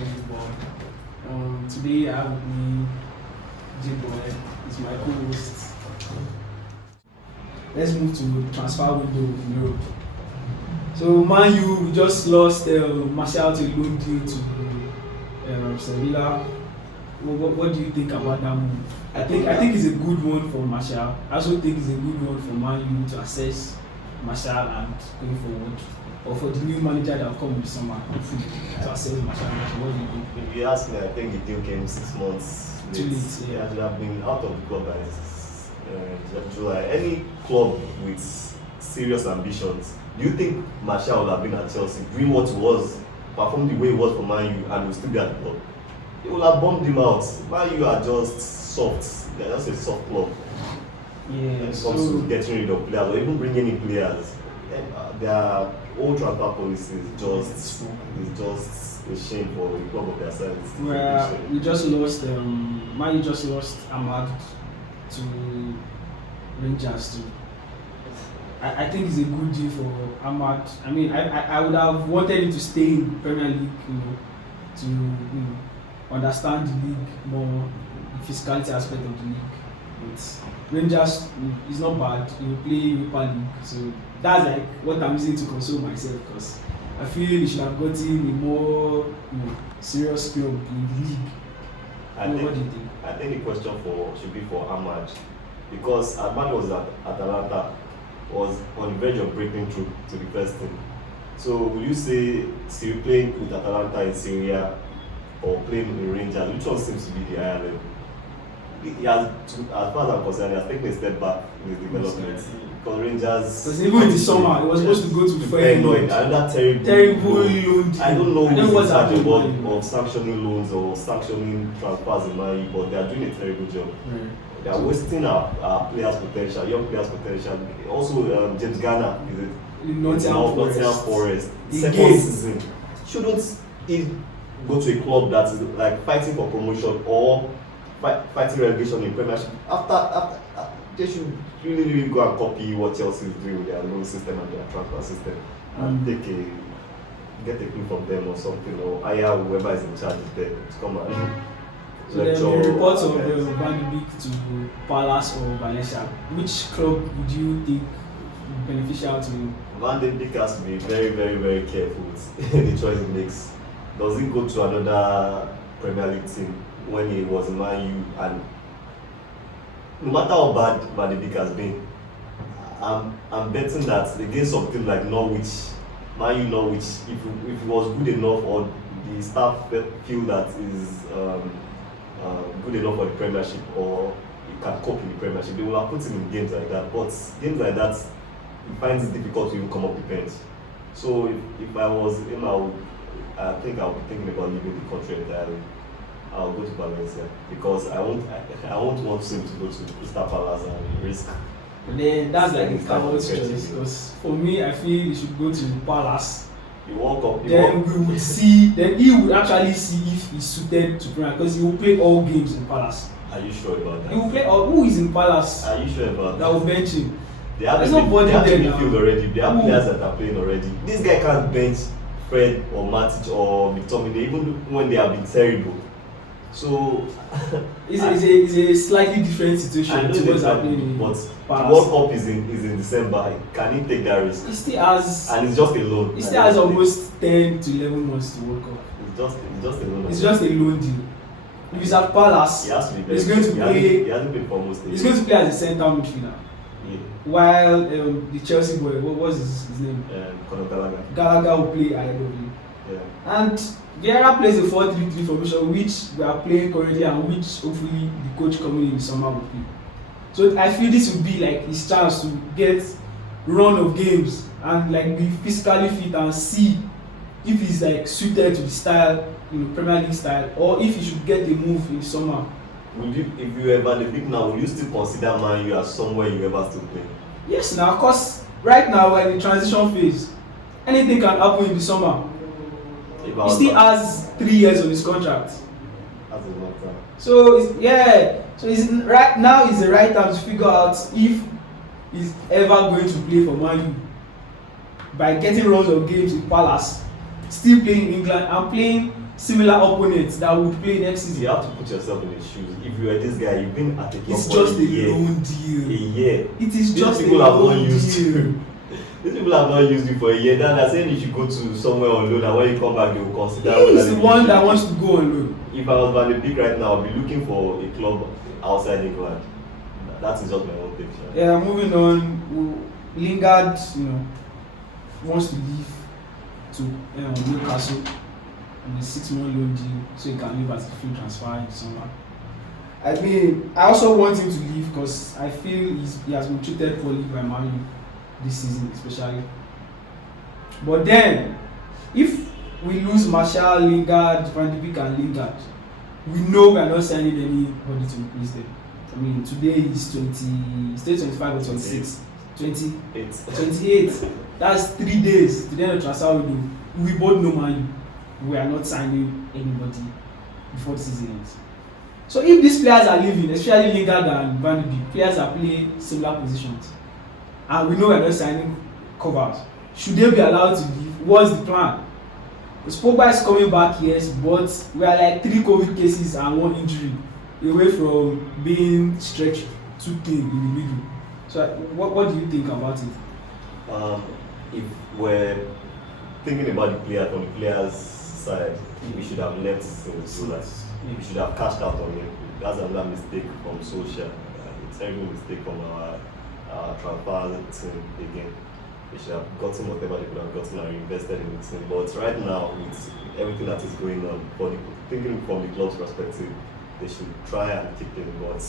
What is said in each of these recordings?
everybody. Today I have with me J-Boy. It's my co-host. Let's move to transfer window in Europe. So Man U, we just lost Martial to a loan deal to Sevilla. What do you think about that move? I think it's a good one for Martial. I also think it's a good one for Man U to assess Martial and going forward, or for the new manager that will come in the summer, hopefully, to assess Martial. What do you think? If you ask me, I think the deal came 6 months Too late. Yeah, should have been out of the club by July. Any club with serious ambitions, do you think Martial would have been at Chelsea, doing what he was, perform the way he was for Man U, and will still be at the club? He would have bombed him out. Man U are just soft. They're just a soft club. Yeah, When it comes to getting rid of players or even bringing in players, their old transfer policy is just a shame for a club of their size. We just lost. Man U just lost Amrabat to Rangers too. I think it's a good deal for Amrabat. I mean, I would have wanted him to stay in Premier League, to understand the league more, the physicality aspect of the league. But Rangers is not bad. He play Europa League, so that's like what I'm using to console myself, because I feel he should have gotten a more serious club in the league. What do you think? I think the question should be for Ahmad, because Ahmad was at Atalanta, was on the verge of breaking through to the first team. So will you say playing with Atalanta in Syria or playing in Rangers, which one seems to be the higher level? He has, as far as I'm concerned, he has taken a step back in his development. Because Rangers, because even in the summer, he was supposed to go to Feyenoord. Another terrible loan. I don't know what's happening of sanctioning loans or sanctioning transfers in Man U, but they are doing a terrible job. They are wasting our players' potential, young players' potential. Also, James Garner is in Nottingham Forest. Second Again. season. Shouldn't he go to a club that is like fighting for promotion or fighting relegation in Premiership? After they should really go and copy what Chelsea is doing with their loan system and their transfer system, and get a clue from them or something, or hire whoever is in charge there to come and. So there will be reports of Van Beek to Palace or Valencia. Which club would you think would be beneficial to him? Van de Beek has to be very, very, very careful with the choice he makes. Does he go to another Premier League team when he was in Man U? And no matter how bad Van de Beek has been, I'm betting that against something like Norwich, Man U Norwich, if it was good enough or the staff feel that is good enough for the Premiership or he can cope in the Premiership, they will have put him in games like that. But games like that, he finds it difficult to even come up the bench. So if I was him, I think I would be thinking about leaving the country entirely. I'll go to Valencia because I won't want him to go to Crystal Palace and risk. But then that's like a coward's choice, because for me, I feel he should go to Palace. You walk up. Then we would see. Then he would actually see if he's suited to Premier, because he will play all games in Palace. Are you sure about that? He will play all. Who is in Palace? Are you sure about that? That will bench him. They have There's the nobody there now. midfield already. They have players that are playing already. This guy can't bench Fred or Matic or McTominay even when they have been terrible. So it's a slightly different situation to what's happening. But the World Cup is in December. Can he take that risk? He still has, and it's just a loan. He still has almost 10 to 11 months to World Cup. It's just a loan. It's just a loan deal. If he's at Palace, he has to be he's going to play. He hasn't played for almost. He's going to play as a centre midfielder. Yeah. While the Chelsea boy, what was his name? Gallagher will play ahead of him. Yeah. And Vieira plays a 4-3-3 formation, which we are playing currently and which hopefully the coach coming in the summer will play. So I feel this will be like his chance to get run of games and like be physically fit and see if he's like suited to the style, Premier League style, or if he should get a move in the summer. Would you, if you ever the big now, will you still consider Man U as somewhere you ever still play? Yes, now, of course, right now we're in the transition phase. Anything can happen in the summer. He still has 3 years on his contract. That's a long time. So right now is the right time to figure out if he's ever going to play for Man U by getting runs of games in Palace, still playing in England and playing similar opponents that would play next season. You have to put yourself in his shoes. If you were this guy, you've been at the club It's for just a a year. loan deal. A year. It is These just a people have not loan used deal. you. These people have not used you for a year. Then they're saying you should go to somewhere on loan, and when you come back, they will consider. He's the one that wants to go on loan. If I was Van de Beek right now, I'd be looking for a club outside England. That is just my own picture. Yeah, moving on. Lingard, wants to leave to Newcastle on a 6-month loan deal, so he can leave as a free transfer in summer. I mean, I also want him to leave because I feel he has been treated poorly by Man U this season, especially. But then, if we lose Martial, Lingard, Van de Beek, and Lingard, we know we are not signing anybody to replace them. I mean, today is 25 or 26. 28. That's 3 days to the end of transfer window. We both know Man U, we are not signing anybody before the season ends. So if these players are leaving, especially Lingard and Van de Beek, players are playing similar positions, and we know we are not signing covers, should they be allowed to leave? What's the plan? Because Pogba is coming back, yes, but we are like 3 COVID cases and 1 injury away from being stretched too thin in the middle. So what do you think about it? If we're thinking about the player from the player's side, we should have left since so that we should have cashed out on him. That's another mistake from Solskjaer. It's a terrible mistake from our transfer team again. They should have gotten whatever they could have gotten and invested in the team. But right now, with everything that is going on, thinking from the club's perspective, they should try and keep him. But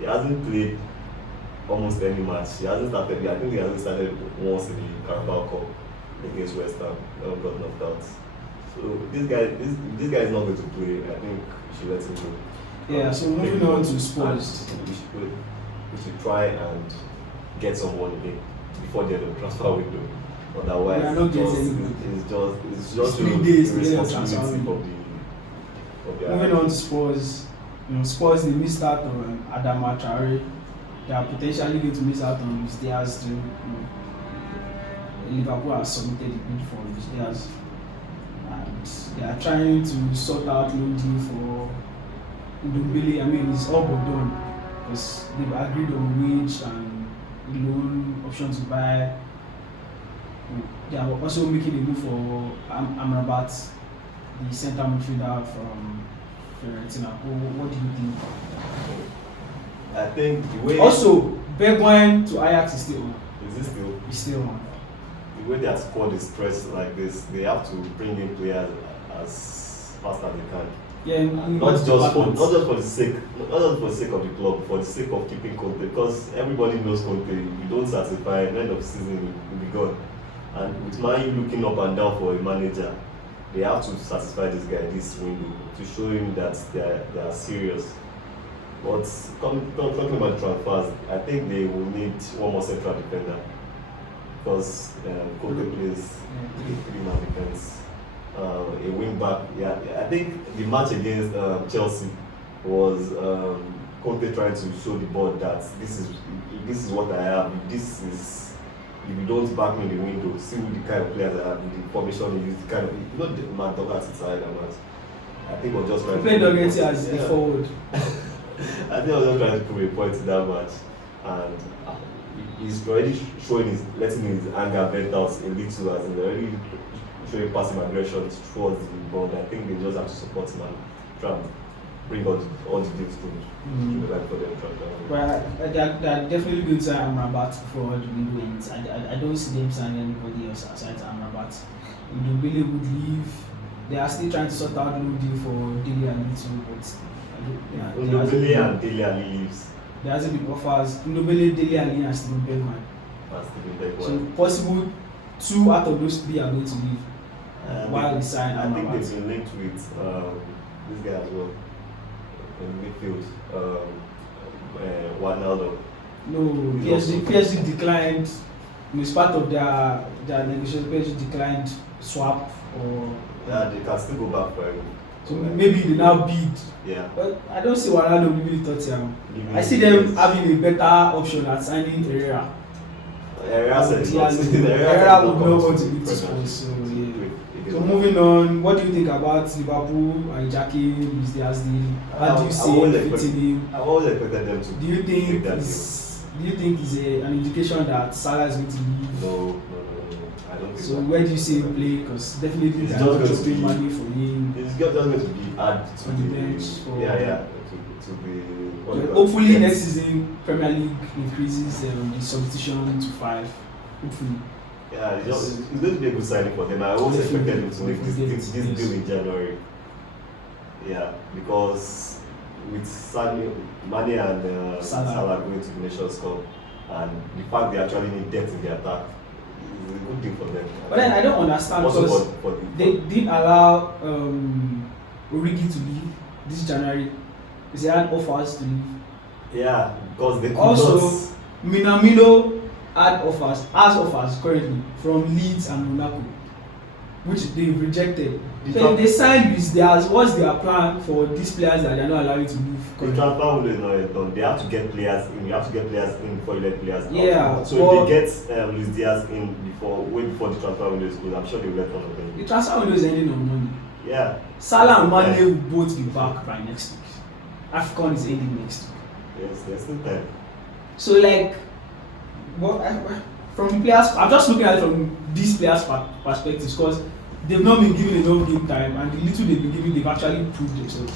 he hasn't played almost any match. He hasn't started. I think he hasn't started once in the Carabao Cup against West Ham. Got knocked out. So this guy is not going to play. I think we should let him go. Yeah. So moving on to Spurs, we should try and get someone in before the end of the transfer window. Otherwise, we are not getting anybody. It's just 3 days the to get a transfer responsibility window. of the. Moving on to Spurs, Spurs they missed out on Adama, Traore. They are potentially going to miss out on Diaz too. Liverpool has submitted a bid for Diaz, and they are trying to sort out loan deal for Ndombele. I mean, it's all but done because they've agreed on wage and loan option to buy. They are also making a move for Amrabat, the centre midfielder from Fiorentina. What do you think? I think the way Also, Bergwijn to Ajax is still on. is this still He's still on. the way their squad is stressed like this, they have to bring in players as fast as they can. Yeah, Not just for the sake of the club, for the sake of keeping Conte, because everybody knows Conte. If you don't satisfy, at the end of the season will be gone. And with Man U looking up and down for a manager, they have to satisfy this guy this window to show him that they are serious. But talking about transfers, I think they will need one more central defender because Conte plays 3-man defense. A wing back. Yeah, I think the match against Chelsea was Conte trying to show the board that this is what I have. If you don't back me in the window, see the kind of players I have, the formation you use, the kind of the man Douglas inside that match. I think we're just trying. He played Douglas as a forward. I think I was just trying to prove a point in that match, and he's already letting his anger vent out a little, as in already showing passive aggression towards the ball. I think they just have to support him and try and bring all the deals to the line for them. Well, they are definitely going to sign Amrabat before the window ends. I don't see them signing anybody else aside Amrabat. Ndombele would leave. They are still trying to sort out no deal for Dele Alli too, but Ndombele and Dele Alli leaves. There hasn't been offers. Ndombele, Dele Alli, and Steven Bergwijn. So possible 2 out of those 3 are going to leave. While they sign Amrabat. I think they've been linked with this guy as well in midfield. Wijnaldum. No, PSG declined. It's part of their negotiation. PSG declined swap or. Yeah, they can still go back for him. So maybe they now bid. Yeah. But I don't see Wijnaldum really Tottenham. I see them having a better option at signing Herrera said Herrera would not want to leave to Spurs. So yeah. So moving on, what do you think about Liverpool hijacking Luis Diaz deal? How do you see it fitting in? I've always expected them to. Do you think it's an indication that Salah is going to leave? No. I don't think so. Where do you see him play? Because definitely it's they're not just paying money for him. It's just going to be add to on the bench. To be. Hopefully next season Premier League increases the substitution to 5. Hopefully. Yeah, it's going to be a good signing for them. I always expected them to make this deal in January. Yeah, because with Mane and Salah going to the Nations Cup, and the fact they actually need depth in the attack, is a good deal for them. But then I don't understand because they didn't allow Origi to leave this January. They had offers to leave. Yeah, because they could also Minamino has offers currently from Leeds and Monaco, which they rejected. So if they sign Luis Diaz, what's their plan for these players that they are not allowing to leave? The transfer window is not yet done. They have to get players in. You have to get players in before you let players out. Yeah. So if they get Luis Diaz in way before the transfer window is closed, I'm sure they will let one of them. The transfer window is ending on Monday. Yeah. Salah and Mane will both be back by next week. AFCON is ending next week. Yes, there's still time. So like, from players, I'm just looking at it from these players' perspectives because they've not been given enough game time, and the little they've been given, they've actually proved themselves.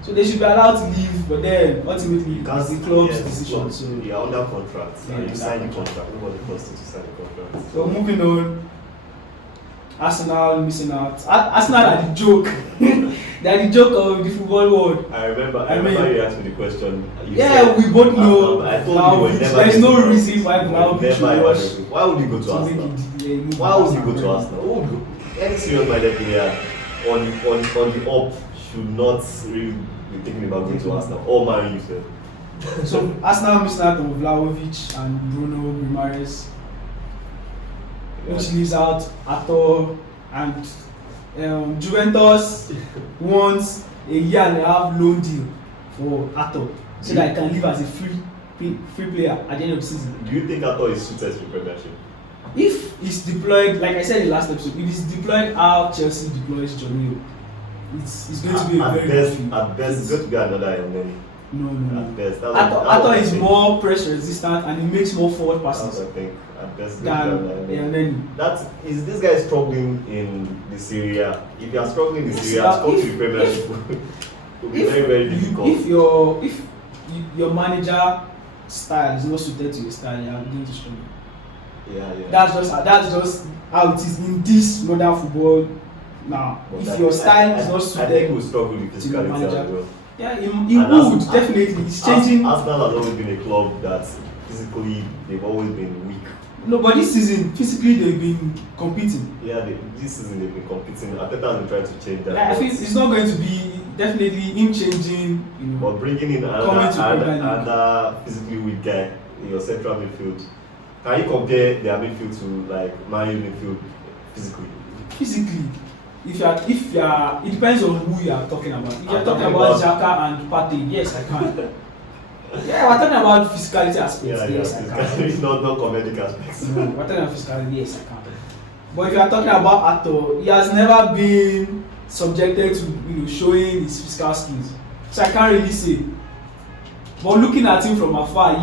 So they should be allowed to leave, but then ultimately it's the club's decision. So you are under contract, and you sign the contract. Nobody forced you to sign the contract. So moving on, Arsenal missing out. Arsenal are the joke. They are the joke of the football world. I remember you asked me the question. We both know. I told you there is no reason why Vlahovic should rush. Why would he go to Arsenal? Why would he go to Arsenal? Any serious-minded player on the up should not really be thinking about going to Arsenal or Man U. So Arsenal missing out on Vlahovic and Bruno, Guimarães, which leaves out Ator, and Juventus wants a year and a half loan deal for Ator so that he can live as a free player at the end of the season. Do you think Ator is suited to Premiership? If he's deployed, like I said in the last episode, if he's deployed how Chelsea deploys Jorginho, it's going to be a very good thing. At best, it's going to be another Elneny. No. At best, Ator is more press resistant and he makes more forward passes. I think at best than Elneny. Is this guy struggling in the Serie A? If you are struggling in the Serie A, come to the Premiership. It will be very, very difficult. If your manager style is not suited to your style, you are going to struggle. Yeah. That's just how it is in this modern football now. But if your style is not suited, I think he will struggle with physicality as well. Yeah, he would definitely. It's changing. Arsenal has always been a club that physically they've always been weak. No, but this season physically they've been competing. Yeah, this season they've been competing. Arteta has been trying to change that. I think it's not going to be definitely him changing. But bringing in another physically weak guy in your central midfield. Can you compare their midfield to like Man U midfield physically? Physically, if you are, it depends on who you are talking about. If you are talking about Xhaka and Partey, yes, I can. Yeah, we're talking about physicality aspects. Yes, I can. not comedic aspects. No, we're talking about physicality. Yes, I can. But if you are talking about Ator, he has never been subjected to showing his physical skills, so I can't really say. But looking at him from afar,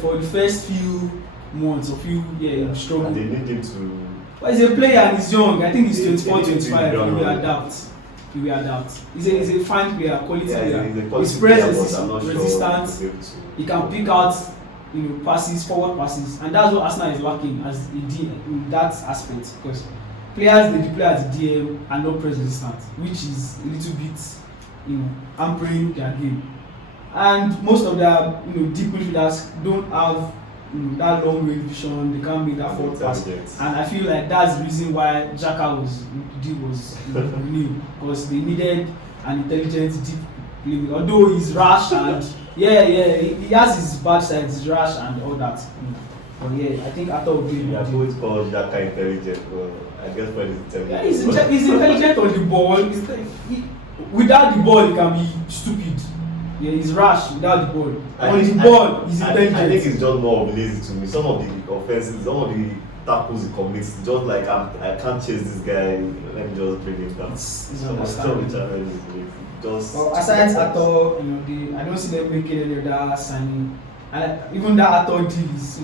for the first few months or few he struggled. And they need him to. But he's a player and he's young. I think he's 24, 25. He will adapt. He's a fine player, quality player. His press resistance. He can pick out passes, forward passes, and that's what Arsenal is lacking as a DM in that aspect. Because players they deploy as a DM are not press resistant, which is a little bit hampering their game. And most of their deep midfielders don't have that long range vision. They can't make that forward pass, and I feel like that's the reason why Xhaka was renewed, because they needed an intelligent deep player. Although he's rash and he has his bad sides, he's rash and all that. But I think Ator will be. Yeah, I've always called Xhaka intelligent, but I guess what is intelligent? Yeah, he's intelligent on the ball. Without the ball, he can be stupid. Yeah, he's rash without the ball. On the ball, he's intelligent. I think it's just more of lazy to me. Some of the offenses, some of the tackles he commits. Just like I can't chase this guy. Let me just bring him down. It's So understandable. the challenge is great. Just Well, aside Ato, I don't see them making any other signing. And even that Ato deal is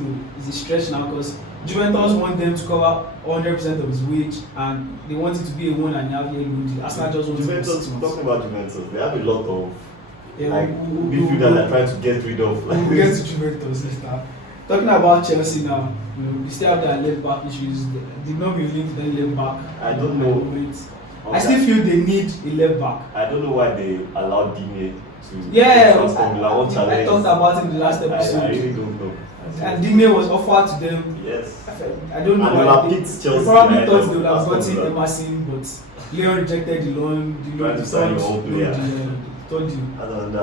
a stretch now because Juventus want them to cover 100% of his wage and they want it to be a 1.5 year loan deal. Arsenal just want Juventus, to be 6 months. talking about Juventus, they have a lot of Yeah, midfielders they're trying to get rid of. We'll get to Juventus later. Talking about Chelsea now, they still have their left back issues. They did not be linked with any left back. I don't know. I still feel they need a left back. I don't know why they allowed Diaz to. Yeah, I talked about it in the last episode. I really don't know. And Digne was offered to them. Yes. I don't know why they probably thought they would have gotten Emerson, but Leon rejected the loan. Trying to sign your own player. Told you. And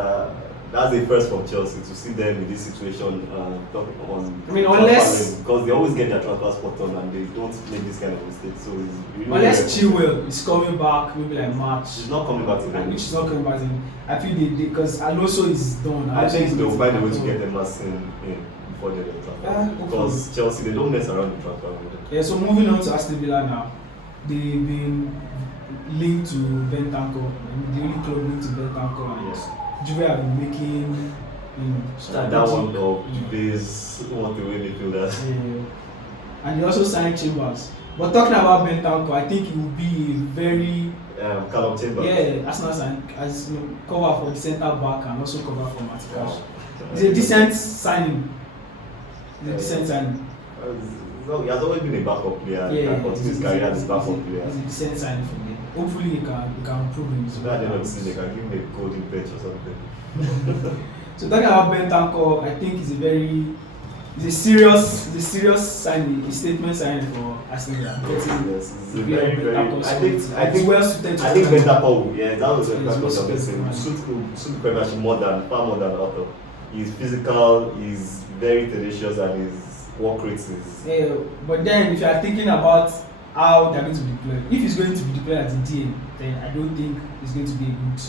that's a first for Chelsea to see them in this situation. Unless because they always get their transfer spot on and they don't make this kind of mistake. So it's really unless Chilwell is coming back, maybe like March. He's not coming back to them. Which is not coming back in. I feel they because Alonso is done. I think they'll find a way to get Emerson in before they transfer. Because Chelsea, they don't mess around the transfer window. Yeah, so moving on to Aston Villa now. They've been linked to Bentancur. The only club linked to Bentancur, and Juve have been making that one of Juve's want to win midfielders. And they also signed Chambers. But talking about Bentancur, I think it will be a very Callum Chambers. Yeah, Arsenal signed as cover for the centre back and also cover for Martinez. It's a decent signing. No, he has always been a backup player. He can continue his career as a backup player. He's a decent signing for me. Hopefully he can improve him. So at the end of the season, they can give him a golden bench or something. So talking about Bentancur, I think it's a serious signing, a statement signing for Aston Villa. Yes, it's a very. I think well suited. I think Bentancur, that was what I was saying. Suit the Premiership far more than Otto. He's physical, he's very tenacious, and his work rate is. Yeah, but then if you are thinking about how they're going to be deployed, if he's going to be deployed as a DM, then I don't think it's going to be a good.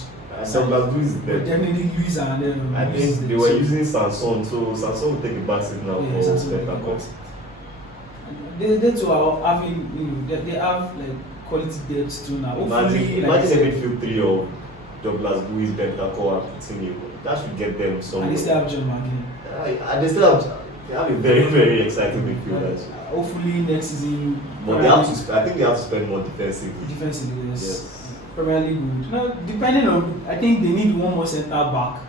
Definitely Luis and I think they were using Sanson, so Sanson will take a back seat now for Bentancur. They too are having, they have like quality depth too now. Imagine every field three of Douglas Luiz, Bentancur, and Coutinho. That should get them some. And they still have John McGinn. And they still have. They have a very, very exciting midfielders. Hopefully next season. But they have to. I think they have to spend more defensively. Defensively, yes. Premier League good. No, depending on, I think they need one more centre back.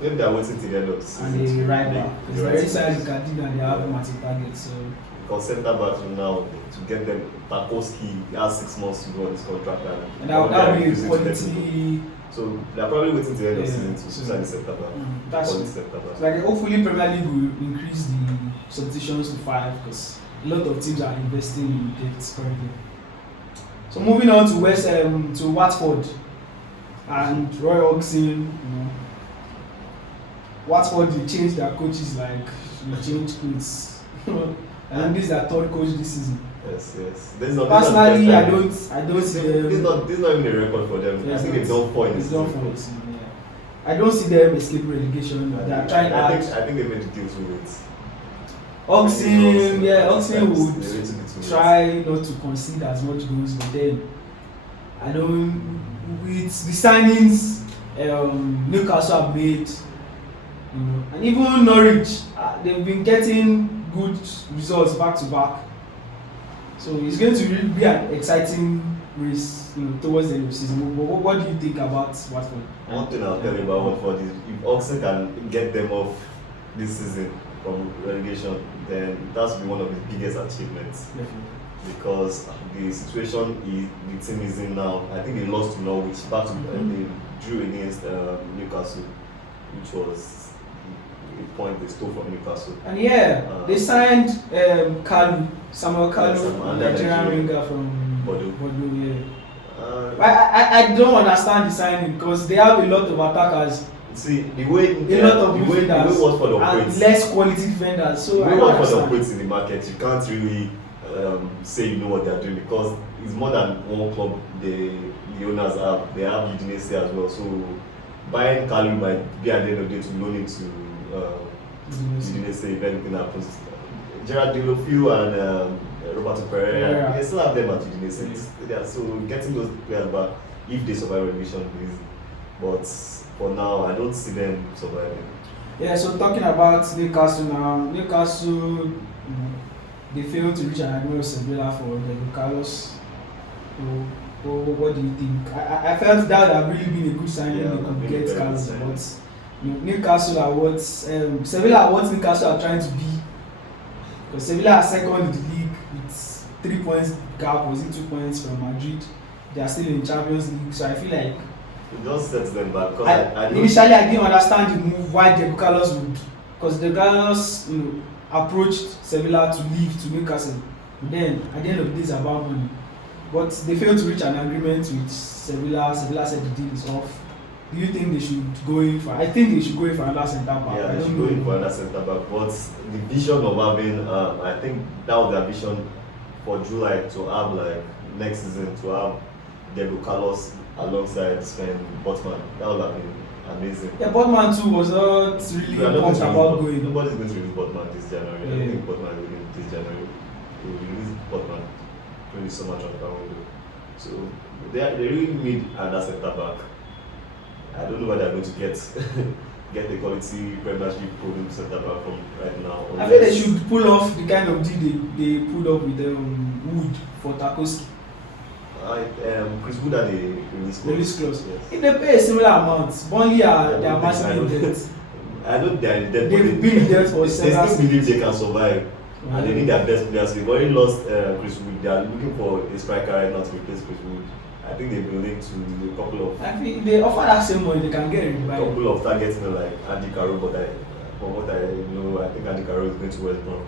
Maybe they are waiting to get up. And a right back. Because the right side you can do and they have Martin target. So. Because centre backs now to get them. Tarkowski has 6 months to go on his contract and that will be a quality. So they are probably waiting to the end of the season to sign the centre back. That's like hopefully Premier League will increase the substitutions to 5 because a lot of teams are investing in depth currently. So moving on to to Watford and Roy Hodgson, Watford they changed their coaches like they changed coaches. And this is their 3rd coach this season. Yes. Personally, I don't see them. This is not even a record for them. I think they've done 4 in this season. I don't see them escaping relegation. They are trying hard. I think they made the deal too late. Hodgson would try not to concede as much goals, but then with the signings Newcastle have made, and even Norwich, they've been getting good results back to back. So it's going to really be an exciting race, towards the end of the season. What do you think about Watford? One thing I'll tell you about Watford is if Hodgson can get them off this season from relegation, then that's be one of his biggest achievements. Definitely. Because the situation the team is in now, I think they lost to Norwich back to they drew against Newcastle, which was a point they stole from Newcastle. And they signed Samuel Kalu, Nigerian winger from Bordeaux. I don't understand the signing because they have a lot of attackers. See the way Watford operates, and less quality defenders. So the way Watford operates in the market, you can't really say you know what they are doing because it's more than one club. The owners have. They have Udinese as well. So buying Kalu might be at the end of the day to loan him to Udinese if anything happens. Gerard Deulofeu and Roberto Pereira. Yeah. They still have them at Udinese. Yeah, so getting those players back, if they survive relegation, is easy. But for now, I don't see them surviving. Yeah, so talking about Newcastle now, Newcastle, they failed to reach an agreement with Sevilla for Diego Carlos. So, what do you think? I felt that would have really been a good signing. Yeah, they could really get Carlos, good but Newcastle are what Sevilla are what Newcastle are trying to be. Because Sevilla are second in the league with 3 points gap, was it 2 points from Madrid? They are still in Champions League, so I feel like It just sets them back. Initially, I didn't understand the move why Diego Carlos would, because Diego Carlos approached Sevilla to leave to Newcastle. But then at the end of the day, it's about money. But they failed to reach an agreement with Sevilla. Sevilla said the deal is off. Do you think they should go in for? I think they should go in for another centre back. Yeah, they should go in for another centre back. But the vision of having, I think that was their vision for July, to have like next season to have Diego Carlos alongside Sven Botman. That would have been amazing. Yeah, Botman too was not really pumped about going. Nobody's going to release Botman this January. Yeah. I don't think Botman will release this January. They will release Botman. Really so much on that window. So they really need another centre back. I don't know what they're going to get a quality Premiership proven centre back from right now. I think they should pull off the kind of deal they pulled up with Wood for Tarkowski. Chris Wood had a release clause. Yes. If they pay a similar amount, Burnley they are massively in debt. I know they are in debt. They've been in debt for several seasons. They still believe they can survive. Mm-hmm. And they need their best players. They've already lost Chris Wood. They are looking for a striker right now to replace Chris Wood. I think they've been linked to a couple of. I think they offer that same money, they can get it by. A couple of targets, like Andy Carroll, but from what I know, I think Andy Carroll is going to West Brom.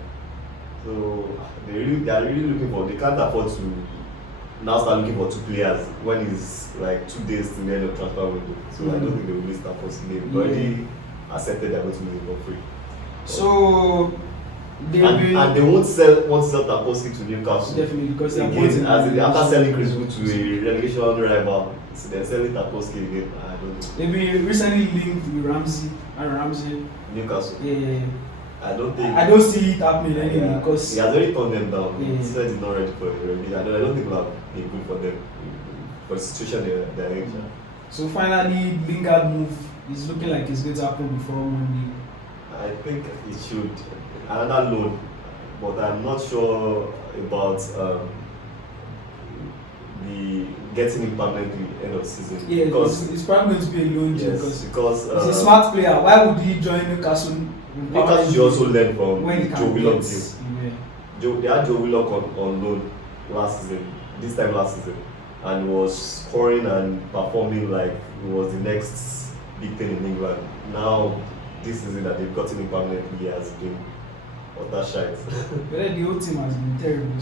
So they are really looking for. They can't afford to now start looking for two players when it's like 2 days to the end of transfer window. So I don't think they will list that first name. They already accepted they're going to lose it for free. So they and they won't sell Tarkowski to Newcastle. Definitely, because again, after selling Chris Wood to a relegation rival, so they're selling Tarkowski again. I don't know. They've been recently linked with Ramsey. Newcastle. Yeah. I don't see it happening anyway because he has already turned them down. Yeah. He said he's not ready for it. I don't think it will have been good for them for the situation they're in. So finally, Lingard move is looking like it's going to happen before Monday. I think it should. Another loan, but I'm not sure about the getting him permanently end of the season. Yeah, because it's probably going to be a loan because he's a smart player. Why would he join Newcastle? Newcastle should also learn from Joe Willock deal. They had Joe Willock on loan this time last season, and was scoring and performing like it was the next big thing in England. Now, this season that they've gotten him permanently, he has been utter shite. But then the whole team has been terrible.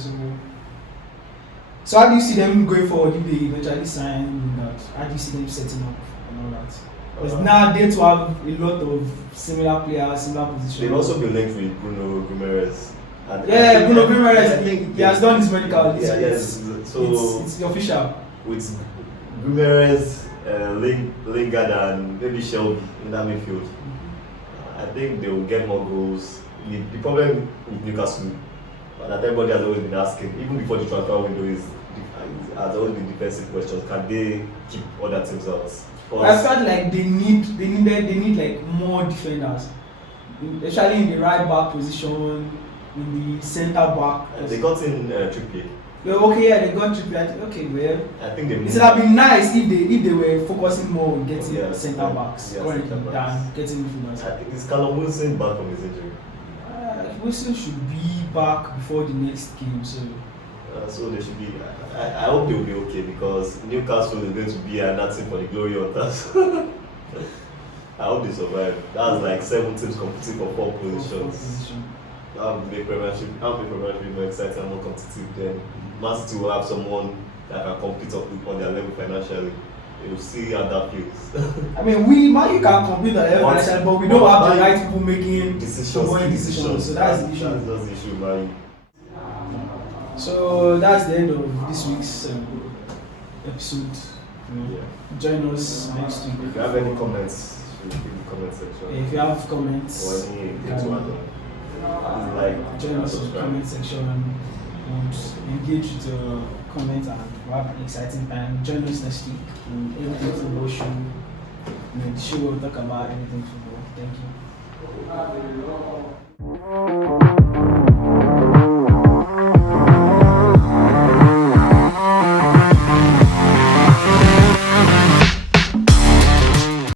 So how do you see them going forward if they eventually sign that? How do you see them setting up and all that? Because now they to have a lot of similar players, similar positions. They've also been linked with Bruno Guimarães. Bruno Guimarães, he has done his medical. So it's official. With Guimarães, Lingard, and maybe Shelby in that midfield, I think they will get more goals. The problem with Newcastle that everybody has always been asking, even before the transfer window, has always been defensive questions. Can they keep other teams out? I felt like they need like more defenders, especially in the right back position, in the centre back. They got in Trippier. They got Trippier. Okay, well, I think it would have been nice if they were focusing more on getting centre backs currently than getting midfielders. I think is Callum Wilson back from his injury. Wilson should be back before the next game, so they should be. I hope they will be okay because Newcastle is going to be another team for the glory hunters. I hope they survive. That's like 7 teams competing for 4 positions. That would make Premiership more exciting and more competitive. Then Man City will have someone that can compete on their level financially. You'll see how that feels. I mean, Man U can compete on level financially, but we don't have the right people making decisions. So that's the issue. That's the issue, man. So that's the end of this week's episode. Join us next week. If you have any comments, in the comment section. If you have comments, or anything to add on. Please like Join and us in the subscribe. comment section. Would engage with your comments and we'll have an exciting time. Join us next week in Everything Football Show. The show will talk about everything football. Thank you.